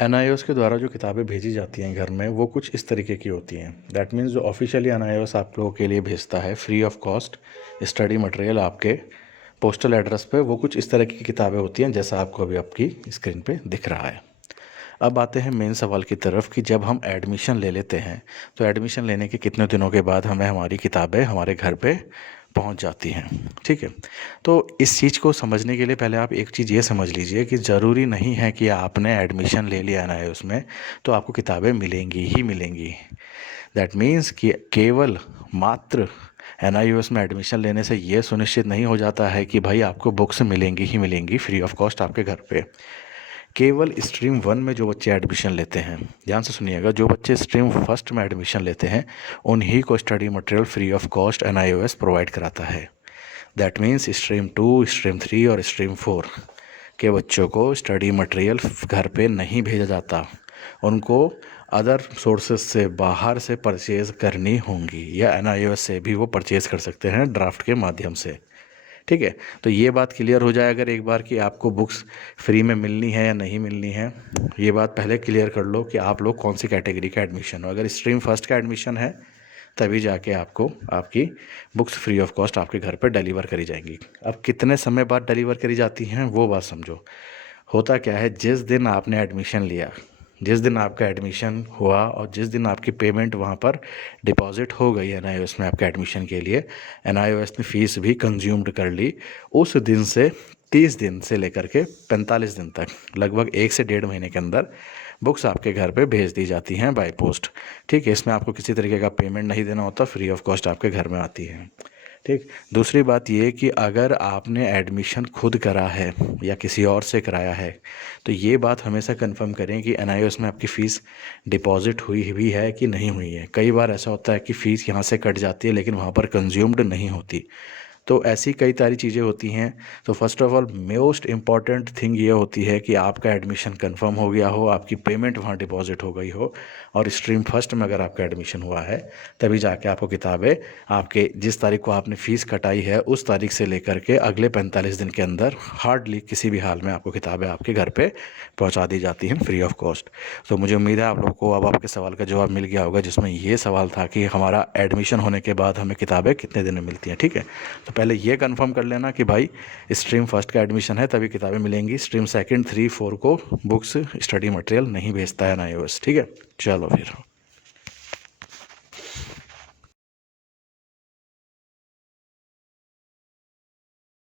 NIOS के द्वारा जो किताबें भेजी जाती हैं घर में, वो कुछ इस तरीके की होती हैं। दैट मीन्स जो ऑफिशियली एनआईओएस आप लोगों के लिए भेजता है free of cost study material आपके पोस्टल एड्रेस पे, वो कुछ इस तरह की किताबें होती हैं जैसा आपको अभी आपकी स्क्रीन पे दिख रहा है। अब आते हैं मेन सवाल की तरफ कि जब हम एडमिशन ले लेते हैं तो एडमिशन लेने के कितने दिनों के बाद हमें हमारी किताबें हमारे घर पे पहुंच जाती हैं। ठीक है, तो इस चीज़ को समझने के लिए पहले आप एक चीज़ ये समझ लीजिए कि ज़रूरी नहीं है कि आपने एडमिशन ले लिया ना है उसमें तो आपको किताबें मिलेंगी ही मिलेंगी। दैट मीन्स कि केवल मात्र एनआईओएस में एडमिशन लेने से ये सुनिश्चित नहीं हो जाता है कि भाई आपको बुक्स मिलेंगी ही मिलेंगी फ्री ऑफ कॉस्ट आपके घर पे। केवल स्ट्रीम वन में जो बच्चे एडमिशन लेते हैं, ध्यान से सुनिएगा, जो बच्चे स्ट्रीम फर्स्ट में एडमिशन लेते हैं उन्हीं को study material free of cost NIOS provide कराता है। That means stream two, stream three और स्ट्रीम फोर के बच्चों को स्टडी मटेरियल घर पे नहीं भेजा जाता, उनको अदर सोर्सेज से बाहर से परचेज़ करनी होंगी या एनआईओएस से भी वो परचेज़ कर सकते हैं ड्राफ्ट के माध्यम से। ठीक है, तो ये बात क्लियर हो जाए अगर एक बार कि आपको बुक्स फ्री में मिलनी है या नहीं मिलनी है। ये बात पहले क्लियर कर लो कि आप लोग कौन सी कैटेगरी का एडमिशन हो। अगर स्ट्रीम फर्स्ट का एडमिशन है तभी जाके आपको आपकी बुक्स फ्री ऑफ कॉस्ट आपके घर पर डिलीवर करी जाएंगी। अब कितने समय बाद डिलीवर करी जाती हैं वो बात समझो। होता क्या है, जिस दिन आपने एडमिशन लिया, जिस दिन आपका एडमिशन हुआ और जिस दिन आपकी पेमेंट वहाँ पर डिपॉजिट हो गई एनआईओएस में आपके एडमिशन के लिए, एनआईओएस ने फ़ीस भी कंज्यूम्ड कर ली, उस दिन से 30 दिन से लेकर के 45 दिन तक, लगभग 1 से 1.5 महीने के अंदर बुक्स आपके घर पे भेज दी जाती हैं बाय पोस्ट। ठीक है, इसमें आपको किसी तरीके का पेमेंट नहीं देना होता, फ्री ऑफ कॉस्ट आपके घर में आती है। ठीक, दूसरी बात ये कि अगर आपने एडमिशन खुद करा है या किसी और से कराया है तो ये बात हमेशा कंफर्म करें कि एनआईओएस में आपकी फ़ीस डिपॉजिट हुई हुई है कि नहीं हुई है। कई बार ऐसा होता है कि फ़ीस यहाँ से कट जाती है लेकिन वहाँ पर कंज्यूम्ड नहीं होती, तो ऐसी कई सारी चीज़ें होती हैं। तो first of all most important thing ये होती है कि आपका एडमिशन कंफर्म हो गया हो, आपकी पेमेंट वहाँ डिपॉजिट हो गई हो और स्ट्रीम फर्स्ट में अगर आपका एडमिशन हुआ है तभी जाके आपको किताबें आपके जिस तारीख को आपने फ़ीस कटाई है उस तारीख से लेकर के अगले 45 दिन के अंदर हार्डली किसी भी हाल में आपको किताबें आपके घर पे पहुंचा दी जाती हैं फ्री ऑफ कॉस्ट। तो मुझे उम्मीद है आप लोगों को अब आपके सवाल का जवाब मिल गया होगा, जिसमें ये सवाल था कि हमारा एडमिशन होने के बाद हमें किताबें कितने दिन में मिलती हैं। ठीक है, तो पहले ये कंफर्म कर लेना कि भाई स्ट्रीम फर्स्ट का एडमिशन है तभी किताबें मिलेंगी, स्ट्रीम सेकंड, थ्री, फोर को बुक्स स्टडी मटेरियल नहीं भेजता है एनआईओएस। ठीक है, चलो फिर।